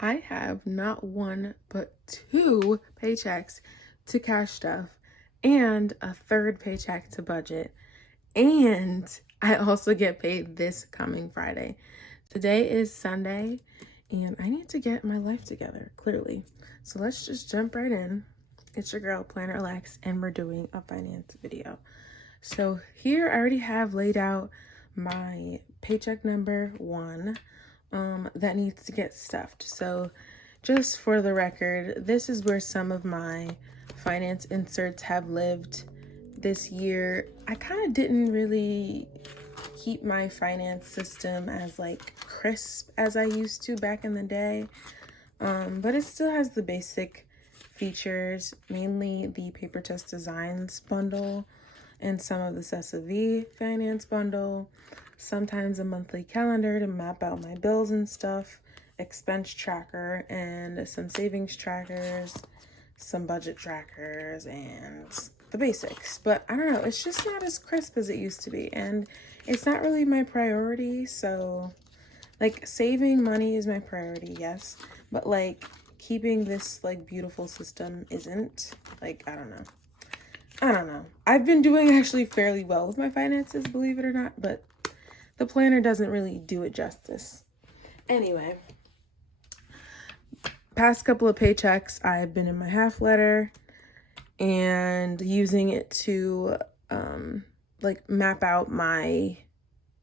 I have not one, but two paychecks to cash stuff and a third paycheck to budget. And I also get paid this coming Friday. Today is Sunday, and I need to get my life together, clearly. So let's just jump right in. It's your girl, Planner Lex, and we're doing a finance video. So here I already have laid out my paycheck number one that needs to get stuffed. So just for the record, this is where some of my finance inserts have lived this year. I kind of didn't really keep my finance system as like crisp as I used to back in the day, but it still has the basic features, mainly the Paper Test Designs bundle and some of the CSV finance bundle, sometimes a monthly calendar to map out my bills and stuff, expense tracker, and some savings trackers, some budget trackers, and the basics. But I don't know, it's just not as crisp as it used to be, and it's not really my priority. So like, saving money is my priority, yes, but like keeping this like beautiful system isn't. Like, I don't know. I've been doing actually fairly well with my finances, believe it or not, but the planner doesn't really do it justice. Anyway, past couple of paychecks, I've been in my half letter and using it to like map out my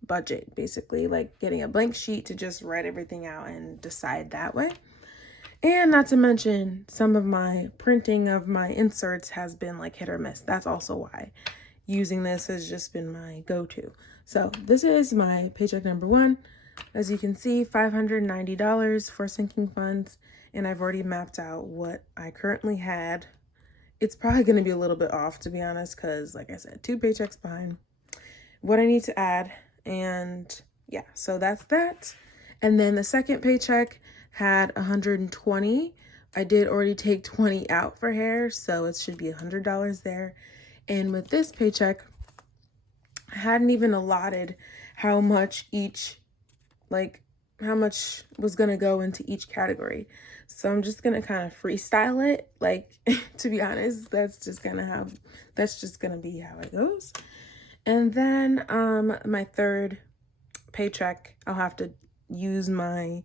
budget, basically, like getting a blank sheet to just write everything out and decide that way. And not to mention, some of my printing of my inserts has been like hit or miss. That's also why using this has just been my go-to. So this is my paycheck number one. As you can see, $590 for sinking funds. And I've already mapped out what I currently had. It's probably going to be a little bit off, to be honest, because like I said, two paychecks behind. What I need to add. And yeah, so that's that. And then the second paycheck had 120. I did already take 20 out for hair, so it should be $100 there. And with this paycheck, I hadn't even allotted how much each, like how much was gonna go into each category. So I'm just gonna kind of freestyle it. Like, to be honest, that's just gonna be how it goes. And then my third paycheck, I'll have to use my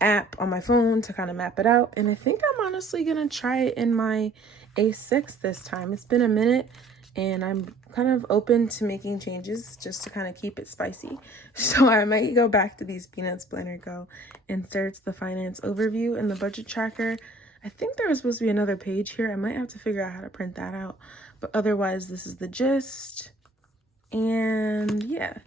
app on my phone to kind of map it out. And I think I'm honestly gonna try it in my A6 this time. It's been a minute and I'm kind of open to making changes just to kind of keep it spicy. So I might go back to these Peanuts Planner Go inserts, the finance overview, and the budget tracker. I think there was supposed to be another page here. I might have to figure out how to print that out. But otherwise, this is the gist. And yeah.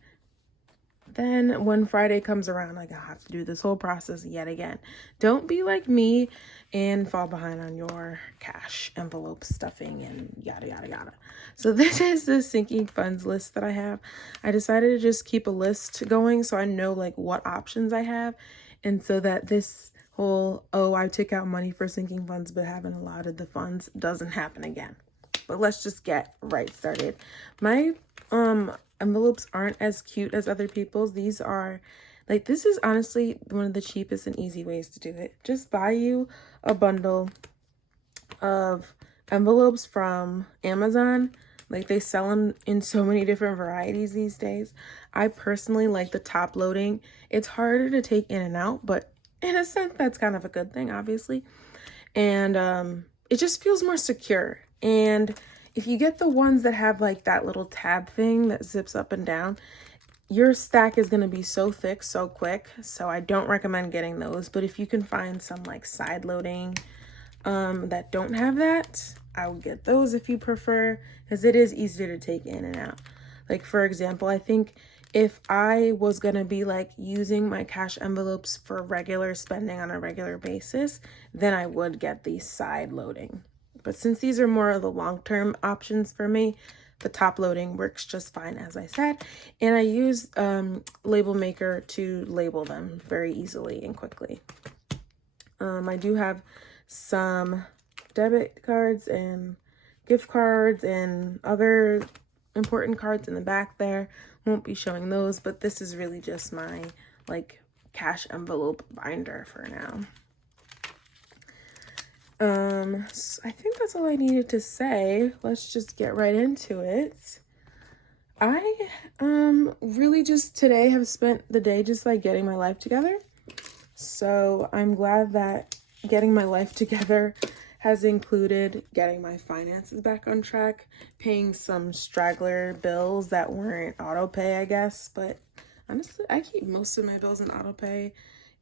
Then when Friday comes around, like, I'll have to do this whole process yet again. Don't be like me and fall behind on your cash envelope stuffing and yada, yada, yada. So this is the sinking funds list that I have. I decided to just keep a list going so I know like what options I have. And so that this whole, oh, I took out money for sinking funds but haven't allotted the funds doesn't happen again. But let's just get right started. My envelopes aren't as cute as other people's. These are like, this is honestly one of the cheapest and easy ways to do it. Just buy you a bundle of envelopes from Amazon. Like, they sell them in so many different varieties these days. I personally like the top loading. It's harder to take in and out, but in a sense that's kind of a good thing, obviously. And it just feels more secure. And if you get the ones that have like that little tab thing that zips up and down, your stack is going to be so thick so quick. So I don't recommend getting those. But if you can find some like side loading that don't have that, I would get those if you prefer, because it is easier to take in and out. Like, for example, I think if I was going to be like using my cash envelopes for regular spending on a regular basis, then I would get these side loading. But since these are more of the long-term options for me, the top loading works just fine, as I said. And I use Label Maker to label them very easily and quickly. I do have some debit cards and gift cards and other important cards in the back there. Won't be showing those, but this is really just my like cash envelope binder for now. So I think that's all I needed to say. Let's just get right into it. I really just today have spent the day just like getting my life together. So I'm glad that getting my life together has included getting my finances back on track, paying some straggler bills that weren't auto pay, I guess. But honestly, I keep most of my bills in auto pay.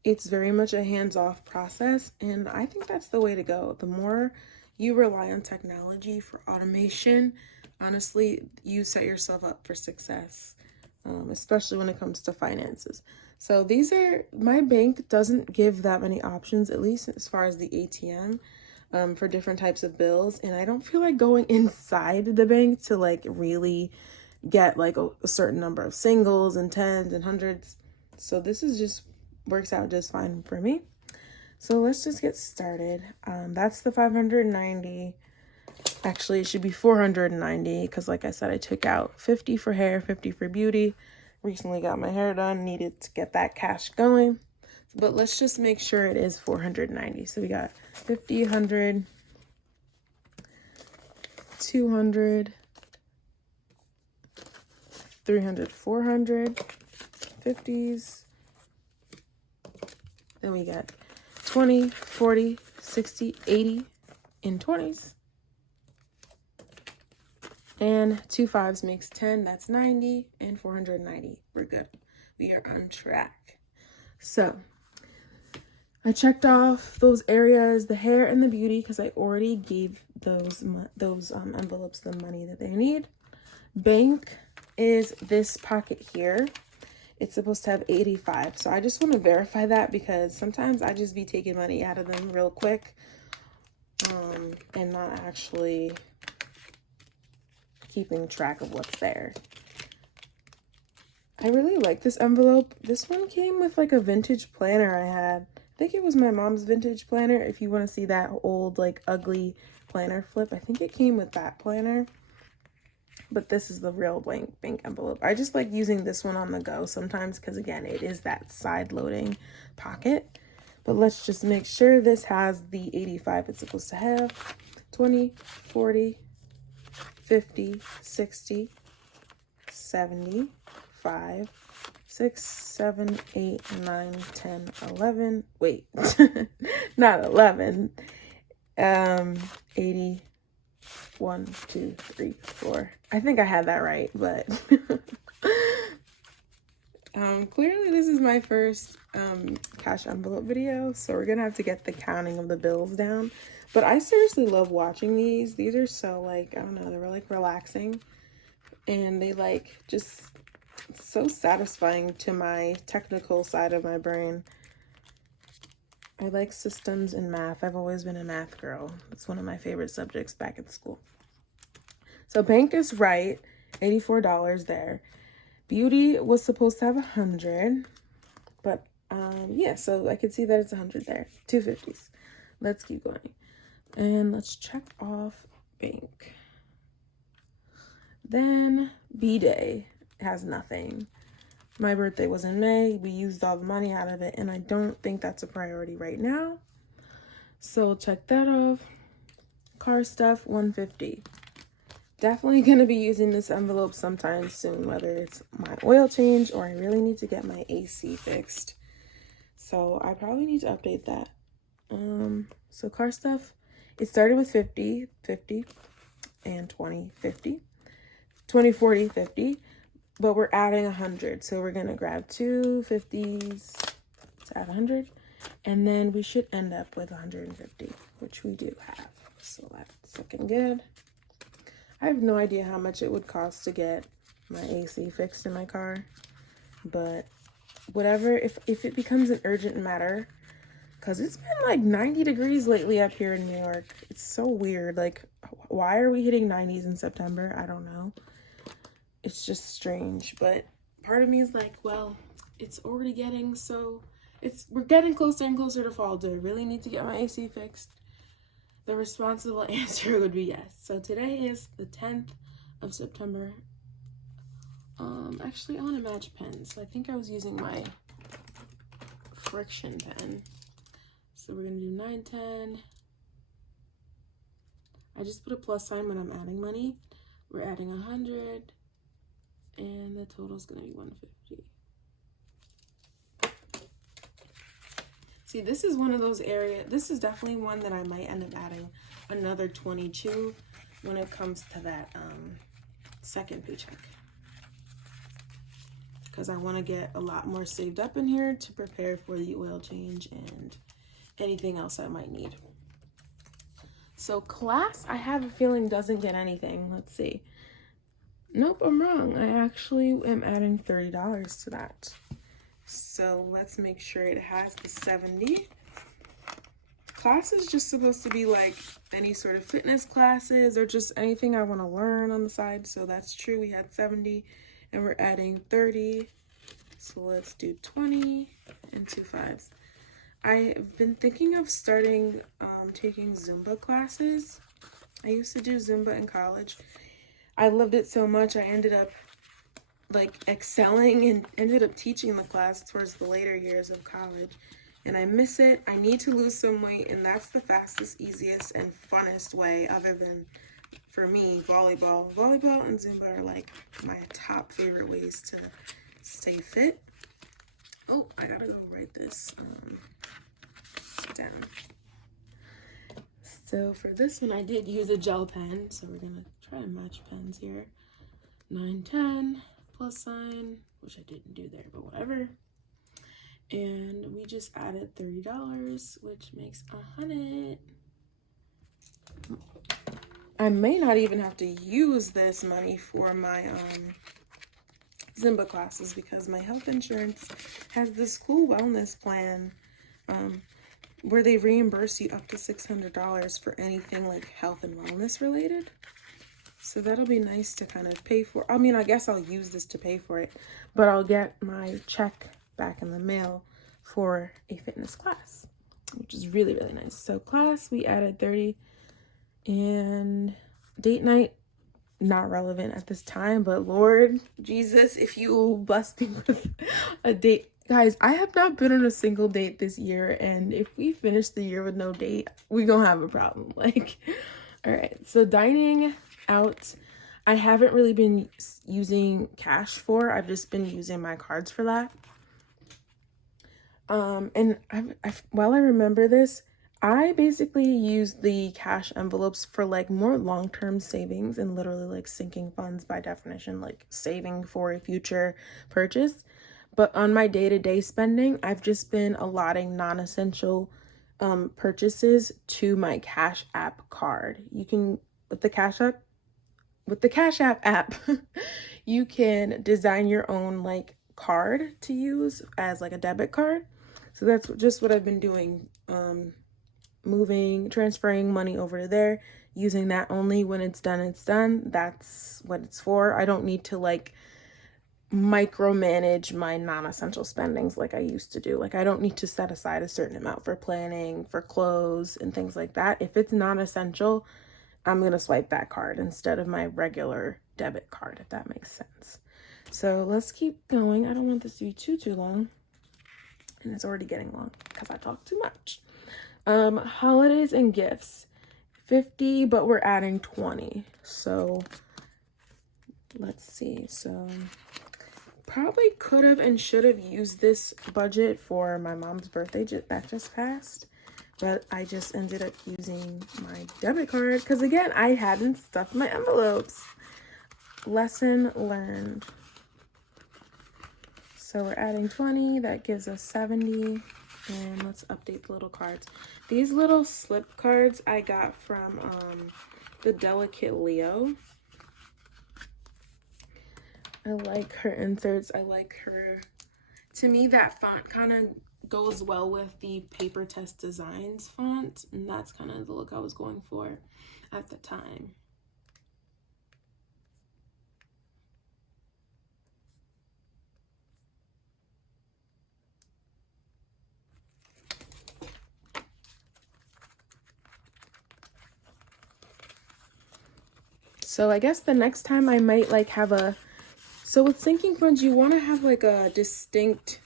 It's very much a hands-off process, and I think that's the way to go. The more you rely on technology for automation, honestly, you set yourself up for success, especially when it comes to finances. So my bank doesn't give that many options, at least as far as the ATM, for different types of bills. And I don't feel like going inside the bank to like really get like a certain number of singles and tens and hundreds. So this is just works out just fine for me. So let's just get started. That's the 590. Actually, it should be 490 because like I said, I took out 50 for hair, 50 for beauty. Recently got my hair done, needed to get that cash going. But let's just make sure it is 490. So we got 50, 100, 200, 300, 400, 50s. Then we got 20, 40, 60, 80 in 20s. And 2 5s makes 10, that's 90, and 490. We're good. We are on track. So I checked off those areas, the hair and the beauty, because I already gave those envelopes the money that they need. Bank is this pocket here. It's supposed to have 85. So I just want to verify that because sometimes I just be taking money out of them real quick and not actually keeping track of what's there. I really like this envelope. This one came with like a vintage planner I had. I think it was my mom's vintage planner. If you want to see that old like ugly planner flip, I think it came with that planner. But this is the real bank envelope. I just like using this one on the go sometimes because, again, it is that side-loading pocket. But let's just make sure this has the 85 it's supposed to have. 20, 40, 50, 60, 70, 5, 6, 7, 8, 9, 10, 11. Wait, not 11. 80. 1, 2, 3, 4. I think I had that right, but clearly this is my first cash envelope video, so we're gonna have to get the counting of the bills down. But I seriously love watching these. These are so like, I don't know, they're like relaxing, and they like just so satisfying to my technical side of my brain. I like systems and math. I've always been a math girl. It's one of my favorite subjects back at school. So bank is right, $84 there. Beauty was supposed to have 100, but yeah, so I could see that it's 100 there. 250s. Let's keep going. And let's check off bank. Then B-Day has nothing. My birthday was in May. We used all the money out of it, and I don't think that's a priority right now. So check that off. Car stuff, 150. Definitely going to be using this envelope sometime soon, whether it's my oil change or I really need to get my AC fixed. So I probably need to update that. So car stuff, it started with 50, 50, and 20, 50, 20, 40, 50. But we're adding 100, so we're gonna grab 2 50s to add 100, and then we should end up with 150, which we do have. So that's looking good. I have no idea how much it would cost to get my AC fixed in my car, but whatever. If it becomes an urgent matter, because it's been like 90 degrees lately up here in New York. It's so weird. Like, why are we hitting 90s in September? I don't know. It's just strange, but part of me is like, well, it's already getting we're getting closer and closer to fall. Do I really need to get my AC fixed? The responsible answer would be yes. So today is the 10th of September. Actually, I want to match pens. So I think I was using my friction pen. So we're gonna do 910. I just put a plus sign when I'm adding money. We're adding 100, and the total is gonna be 150. See, this is one of those areas, this is definitely one that I might end up adding another 22 when it comes to that second paycheck. Because I want to get a lot more saved up in here to prepare for the oil change and anything else I might need. So class, I have a feeling doesn't get anything. Let's see. Nope, I'm wrong. I actually am adding $30 to that. So let's make sure it has the 70. Class is just supposed to be like any sort of fitness classes or just anything I want to learn on the side. So that's true. We had 70 and we're adding 30. So let's do 20 and 2 5s. I've been thinking of starting taking Zumba classes. I used to do Zumba in college. I loved it so much. I ended up like excelling and ended up teaching the class towards the later years of college, and I miss it. I need to lose some weight, and that's the fastest, easiest, and funnest way, other than, for me, volleyball and Zumba are like my top favorite ways to stay fit. Oh, I gotta go write this down. So for this one, I did use a gel pen, so we're gonna try to match pens here. 910 plus sign, which I didn't do there, but whatever. And we just added $30, which makes 100. I may not even have to use this money for my Zumba classes because my health insurance has this cool wellness plan where they reimburse you up to $600 for anything like health and wellness related. So that'll be nice to kind of pay for. I mean, I guess I'll use this to pay for it, but I'll get my check back in the mail for a fitness class, which is really, really nice. So class, we added 30, and date night, not relevant at this time, but Lord Jesus, if you bless me with a date. Guys, I have not been on a single date this year, and if we finish the year with no date, we gonna have a problem. Like, all right, so dining out, I haven't really been using cash for. I've just been using my cards for that. And while I remember this, I basically use the cash envelopes for like more long-term savings and literally like sinking funds by definition, like saving for a future purchase. But on my day-to-day spending, I've just been allotting non-essential purchases to my Cash App card. You can, with the Cash App app, you can design your own like card to use as like a debit card. So that's just what I've been doing, transferring money over to there, using that only when it's done, it's done. That's what it's for. I don't need to like micromanage my non-essential spendings like I used to do. Like I don't need to set aside a certain amount for planning, for clothes and things like that. If it's not essential, I'm going to swipe that card instead of my regular debit card, if that makes sense. So let's keep going. I don't want this to be too long. And it's already getting long because I talk too much. Holidays and gifts, 50, but we're adding 20. So let's see. So probably could have and should have used this budget for my mom's birthday that just passed. But I just ended up using my debit card because, again, I hadn't stuffed my envelopes. Lesson learned. So we're adding 20. That gives us 70. And let's update the little cards. These little slip cards I got from the Delicate Leo. I like her inserts. I like her. To me, that font kind of goes well with the Paper Test Designs font, and that's kind of the look I was going for at the time. So I guess the next time I might like have a, so with sinking funds, you want to have like a distinct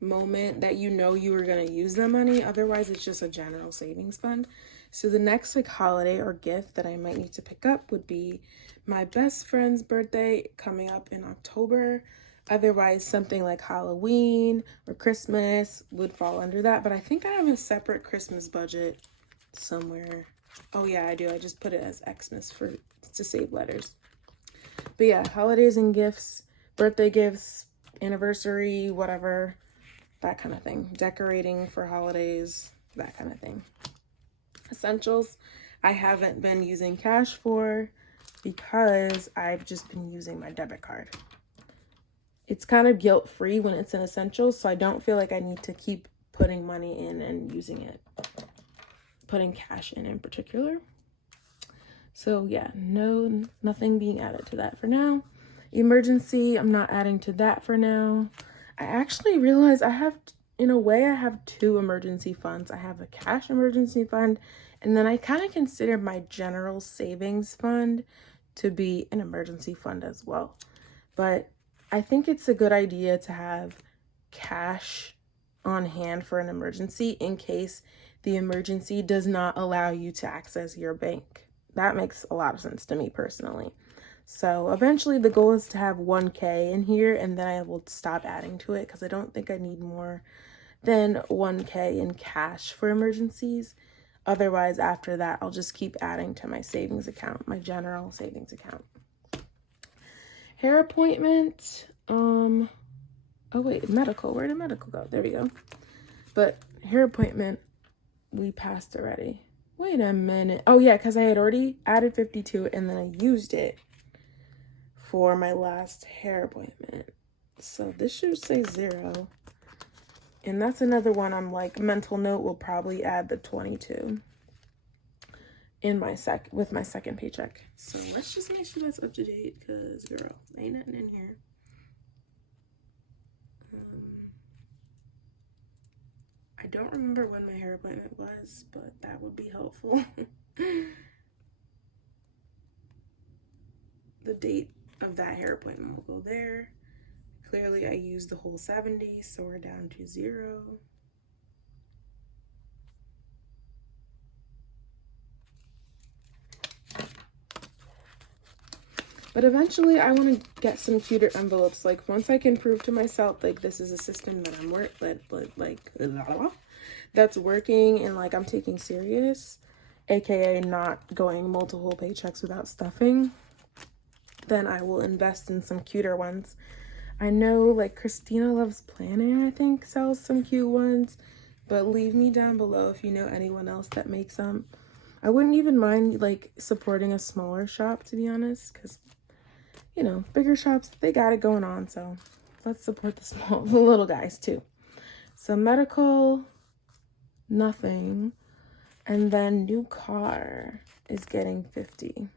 moment that you know you were going to use the money. Otherwise, it's just a general savings fund. So the next like holiday or gift that I might need to pick up would be my best friend's birthday coming up in October. Otherwise, something like Halloween or Christmas would fall under that. But I think I have a separate Christmas budget somewhere. Oh yeah, I do. I just put it as Xmas to save letters. But yeah, holidays and gifts, birthday gifts, anniversary, whatever, that kind of thing. Decorating for holidays, that kind of thing. Essentials, I haven't been using cash for because I've just been using my debit card. It's kind of guilt-free when it's an essential, so I don't feel like I need to keep putting money in and using it. Putting cash in particular. So yeah, nothing being added to that for now. Emergency, I'm not adding to that for now. I actually realized I have 2 emergency funds. I have a cash emergency fund, and then I kind of consider my general savings fund to be an emergency fund as well. But I think it's a good idea to have cash on hand for an emergency in case the emergency does not allow you to access your bank. That makes a lot of sense to me personally. So eventually the goal is to have 1K in here, and then I will stop adding to it because I don't think I need more than 1K in cash for emergencies. Otherwise, after that, I'll just keep adding to my savings account, my general savings account. Hair appointment. Oh wait, medical. Where did medical go? There we go. But hair appointment, we passed already. Wait a minute. Oh yeah, because I had already added 52 and then I used it for my last hair appointment. So this should say 0. And that's another one I'm like, mental note, will probably add the 22 in with my second paycheck. So let's just make sure that's up to date, because girl, ain't nothing in here. I don't remember when my hair appointment was, but that would be helpful. The date of that hair appointment will go there. Clearly I used the whole 70, so we're down to 0. But eventually I want to get some cuter envelopes. Like once I can prove to myself like this is a system that that's working and like I'm taking serious, aka not going multiple paychecks without stuffing, then I will invest in some cuter ones. I know like Christina Loves Planning, I think, sells some cute ones, but leave me down below if you know anyone else that makes them. I wouldn't even mind like supporting a smaller shop, to be honest, because you know, bigger shops, they got it going on, so let's support the little guys too. So medical, nothing, and then new car is getting 50.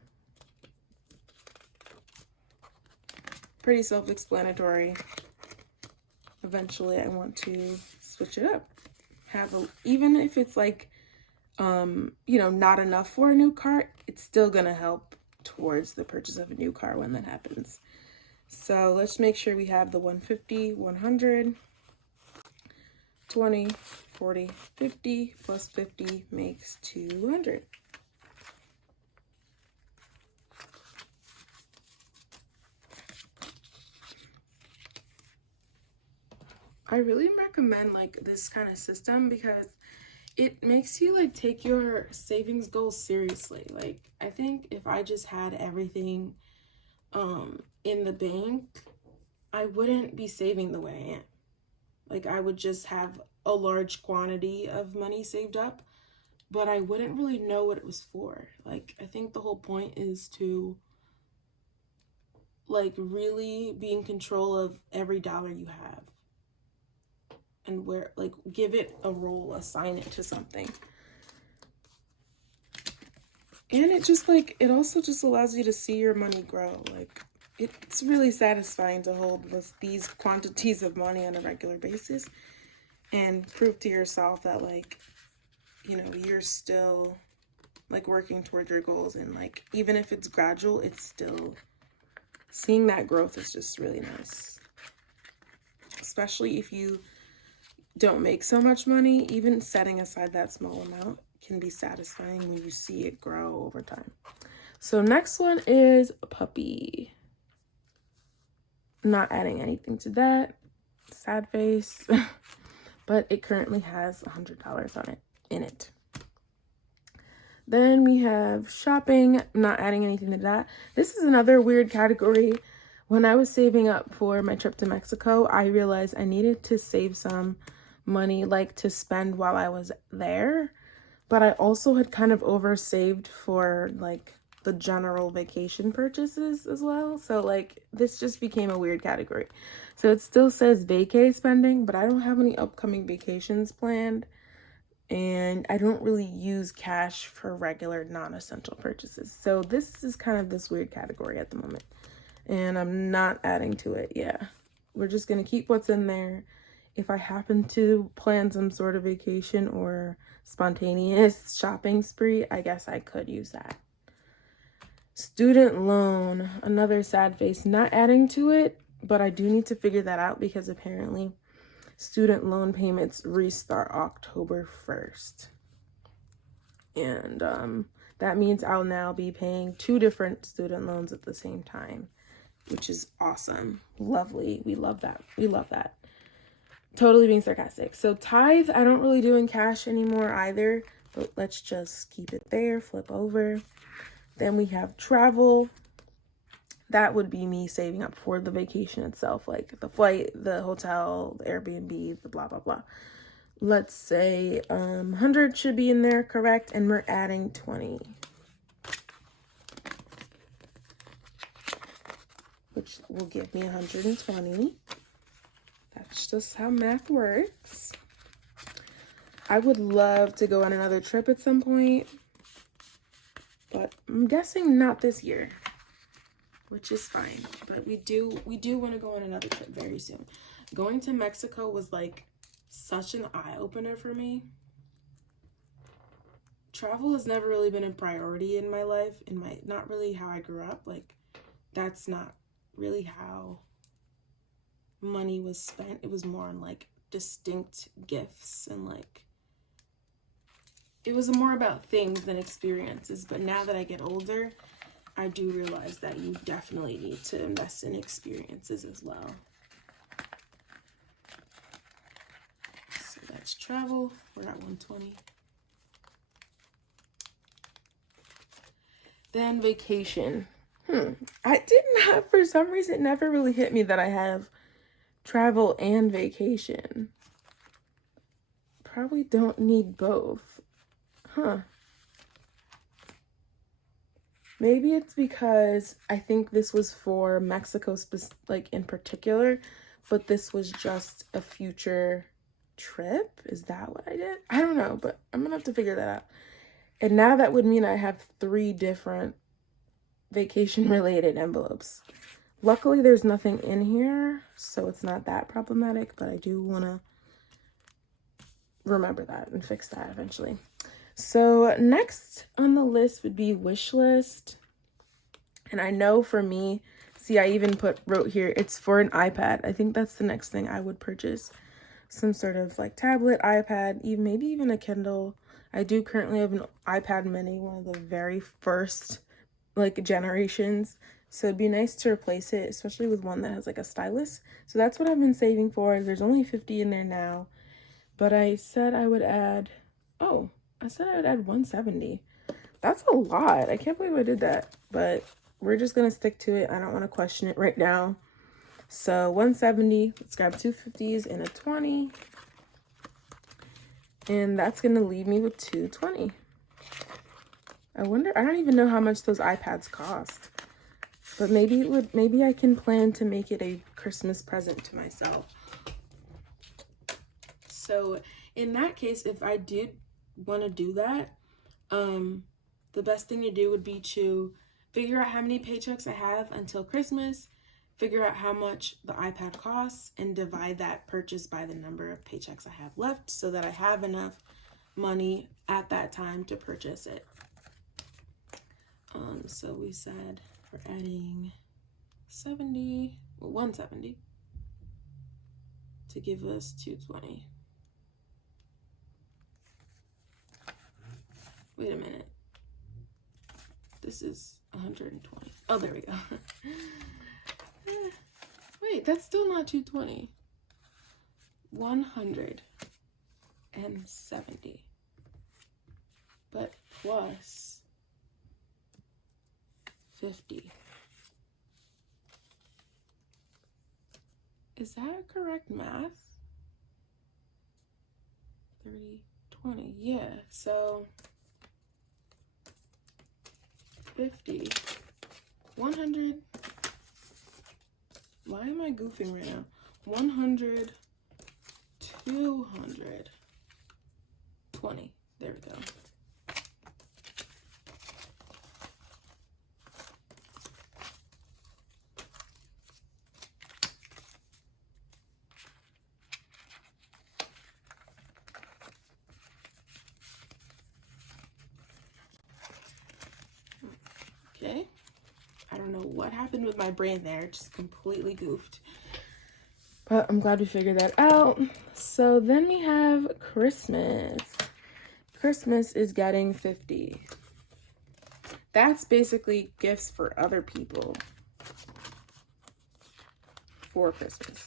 Pretty self-explanatory. Eventually I want to switch it up. Even if it's like, not enough for a new car, it's still gonna help towards the purchase of a new car when that happens. So let's make sure we have the 150, 100, 20, 40, 50 plus 50 makes 200. I really recommend like this kind of system because it makes you like take your savings goals seriously. Like I think if I just had everything in the bank, I wouldn't be saving the way I am. Like I would just have a large quantity of money saved up, but I wouldn't really know what it was for. Like I think the whole point is to like really be in control of every dollar you have. And where, like, give it a role, assign it to something. And it just like, it also just allows you to see your money grow. Like, it's really satisfying to hold these quantities of money on a regular basis and prove to yourself that like, you're still like working towards your goals. And like, even if it's gradual, it's still, seeing that growth is just really nice. Especially if you don't make so much money, even setting aside that small amount can be satisfying when you see it grow over time. So next one is a puppy. Not adding anything to that. Sad face. But it currently has $100 on it, in it. Then we have shopping, not adding anything to that. This is another weird category. When I was saving up for my trip to Mexico, I realized I needed to save some money, like to spend while I was there. But I also had kind of oversaved for like the general vacation purchases as well. So like this just became a weird category. So it still says vacay spending, but I don't have any upcoming vacations planned. And I don't really use cash for regular non-essential purchases. So this is kind of this weird category at the moment. And I'm not adding to it. Yeah, we're just going to keep what's in there. If I happen to plan some sort of vacation or spontaneous shopping spree, I guess I could use that. Student loan, another sad face, not adding to it, but I do need to figure that out because apparently student loan payments restart October 1st. And that means I'll now be paying 2 different student loans at the same time, which is awesome. Lovely. We love that. We love that. Totally being sarcastic. So tithe, I don't really do in cash anymore either, but let's just keep it there, flip over. Then we have travel. That would be me saving up for the vacation itself, like the flight, the hotel, the Airbnb, the blah, blah, blah. Let's say 100 should be in there, correct? And we're adding 20. Which will give me 120. That's just how math works. I would love to go on another trip at some point, but I'm guessing not this year, which is fine. But we do want to go on another trip very soon. Going to Mexico was like such an eye-opener for me. Travel has never really been a priority in my life, not really how I grew up. Like, that's not really how money was spent. It was more on like distinct gifts and like it was more about things than experiences. But now that I get older, I do realize that you definitely need to invest in experiences as well. So that's travel. We're at 120. Then vacation. I didn't have, for some reason, it never really hit me that I have travel and vacation. Probably don't need both. Maybe it's because I think this was for Mexico, like in particular, but this was just a future trip. Is that what I did? I don't know, but I'm gonna have to figure that out. And now that would mean I have 3 different vacation-related envelopes. Luckily, there's nothing in here, so it's not that problematic, but I do want to remember that and fix that eventually. So next on the list would be wish list. And I know for me, see, I even wrote here, it's for an iPad. I think that's the next thing I would purchase. Some sort of like tablet, iPad, maybe even a Kindle. I do currently have an iPad mini, one of the very first like generations. So it'd be nice to replace it, especially with one that has like a stylus. So that's what I've been saving for. There's only 50 in there now. But I said I would add, I said I would add 170. That's a lot. I can't believe I did that. But we're just going to stick to it. I don't want to question it right now. So 170, let's grab 2 50s and a 20. And that's going to leave me with 220. I wonder, I don't even know how much those iPads cost. But maybe I can plan to make it a Christmas present to myself. So in that case, if I did want to do that, the best thing to do would be to figure out how many paychecks I have until Christmas, figure out how much the iPad costs, and divide that purchase by the number of paychecks I have left so that I have enough money at that time to purchase it. So we said we're adding 170 to give us 220. Wait a minute. This is 120. Oh, there we go. Wait, that's still not 220. 170. But plus 50. Is that correct math? 30, 20. Yeah, so 50, 100. Why am I goofing right now? 100, 200, 20. There we go. Okay. I don't know what happened with my brain there. Just completely goofed. But I'm glad we figured that out. So then we have Christmas. Christmas is getting 50. That's basically gifts for other people for Christmas.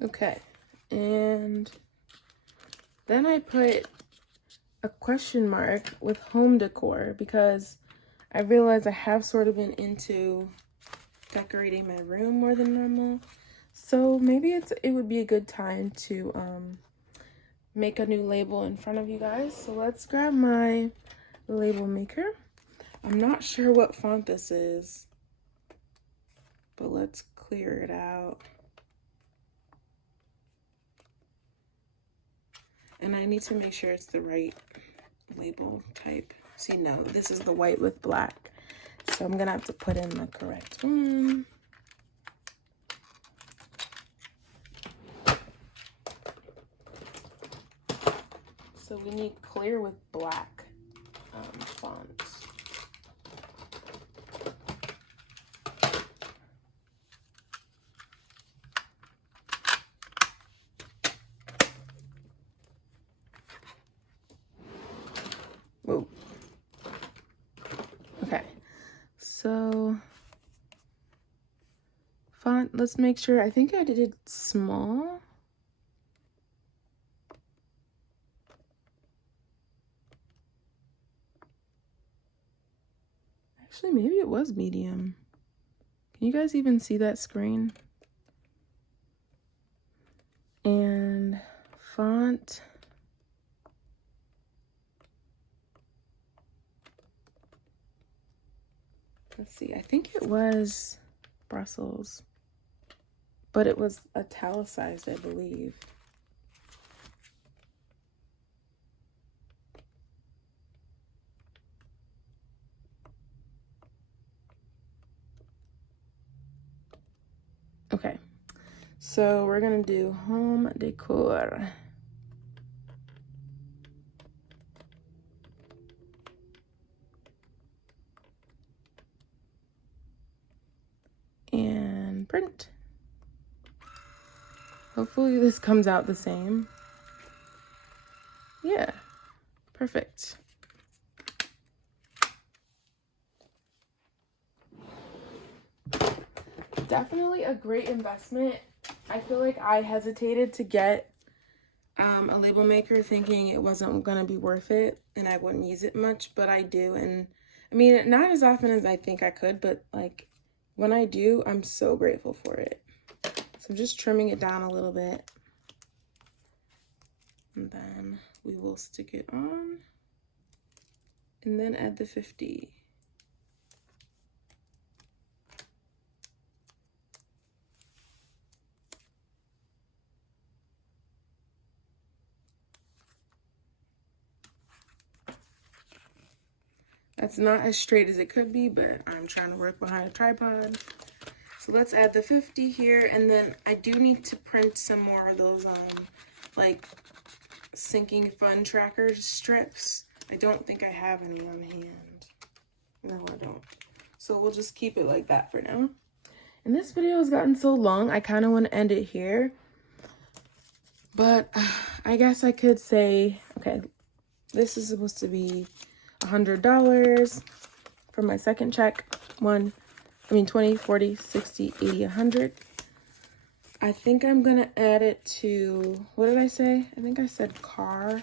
Okay, and then I put a question mark with home decor because I realized I have sort of been into decorating my room more than normal. So maybe it would be a good time to make a new label in front of you guys. So let's grab my label maker. I'm not sure what font this is, but let's clear it out. And I need to make sure it's the right label type. See, no, this is the white with black. So I'm gonna have to put in the correct one. So we need clear with black font. Whoa. Okay, so font, let's make sure, I think I did it small. Actually, maybe it was medium. Can you guys even see that screen? And font. Let's see, I think it was Brussels, but it was italicized, I believe. Okay, so we're gonna do home decor. And print. Hopefully this comes out the same. Yeah, perfect. Definitely a great investment. I feel like I hesitated to get a label maker thinking it wasn't gonna be worth it and I wouldn't use it much, but I do. And I mean, not as often as I think I could, but like when I do, I'm so grateful for it. So I'm just trimming it down a little bit. And then we will stick it on and then add the 50. That's not as straight as it could be, but I'm trying to work behind a tripod. So let's add the 50 here, and then I do need to print some more of those like sinking fund tracker strips. I don't think I have any on hand. No, I don't. So we'll just keep it like that for now. And this video has gotten so long, I kind of want to end it here. But I guess I could say, okay, this is supposed to be $100 for my second check. 20, 40, 60, 80, 100. I think I'm going to add it to, what did I say? I think I said car.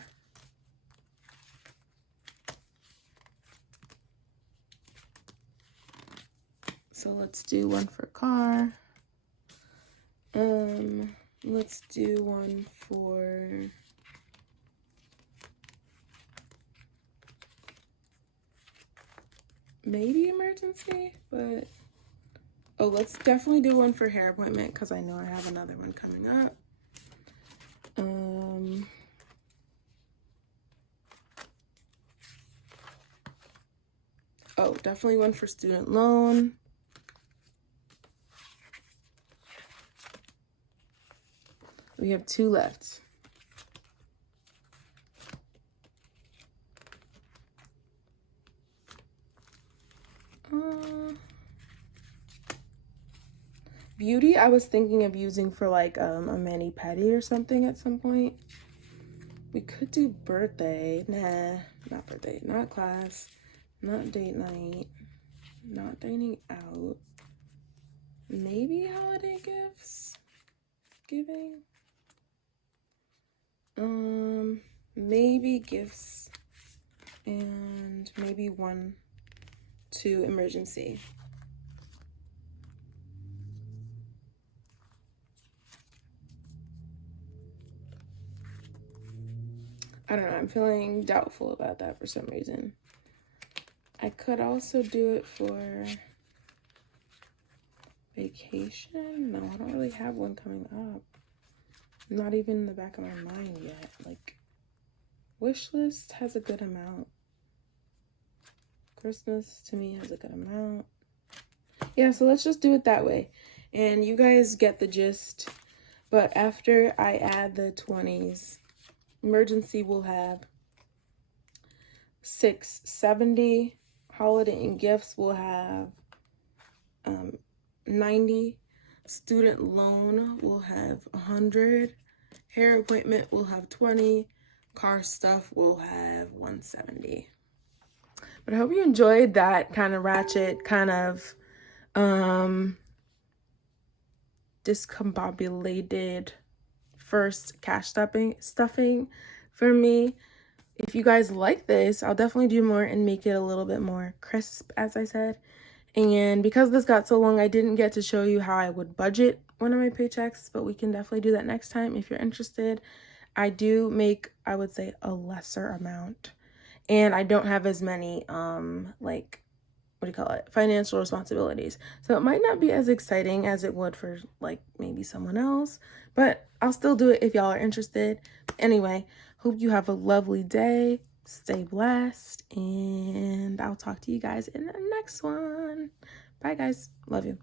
So let's do one for car. Let's do one for maybe emergency, but oh, let's definitely do one for hair appointment because I know I have another one coming up. Oh, definitely one for student loan. We have 2 left. Beauty, I was thinking of using for like a mani-pedi or something at some point. We could do birthday. Nah, not birthday, not class, not date night, not dining out. Maybe holiday gifts, giving. Maybe gifts, and maybe 1, 2 emergency. I don't know, I'm feeling doubtful about that for some reason. I could also do it for vacation. No, I don't really have one coming up. Not even in the back of my mind yet. Like, wish list has a good amount. Christmas to me has a good amount. Yeah, so let's just do it that way. And you guys get the gist. But after I add the 20s, emergency will have 670. Holiday and gifts will have 90. Student loan will have 100. Hair appointment will have 20. Car stuff will have 170. But I hope you enjoyed that kind of ratchet, kind of discombobulated first cash stuffing for me. If you guys like this, I'll definitely do more and make it a little bit more crisp, as I said. And because this got so long, I didn't get to show you how I would budget one of my paychecks, but we can definitely do that next time if you're interested. I do make, I would say, a lesser amount. And I don't have as many, like, what do you call it, financial responsibilities. So it might not be as exciting as it would for, like, maybe someone else. But I'll still do it if y'all are interested. Anyway, hope you have a lovely day. Stay blessed. And I'll talk to you guys in the next one. Bye, guys. Love you.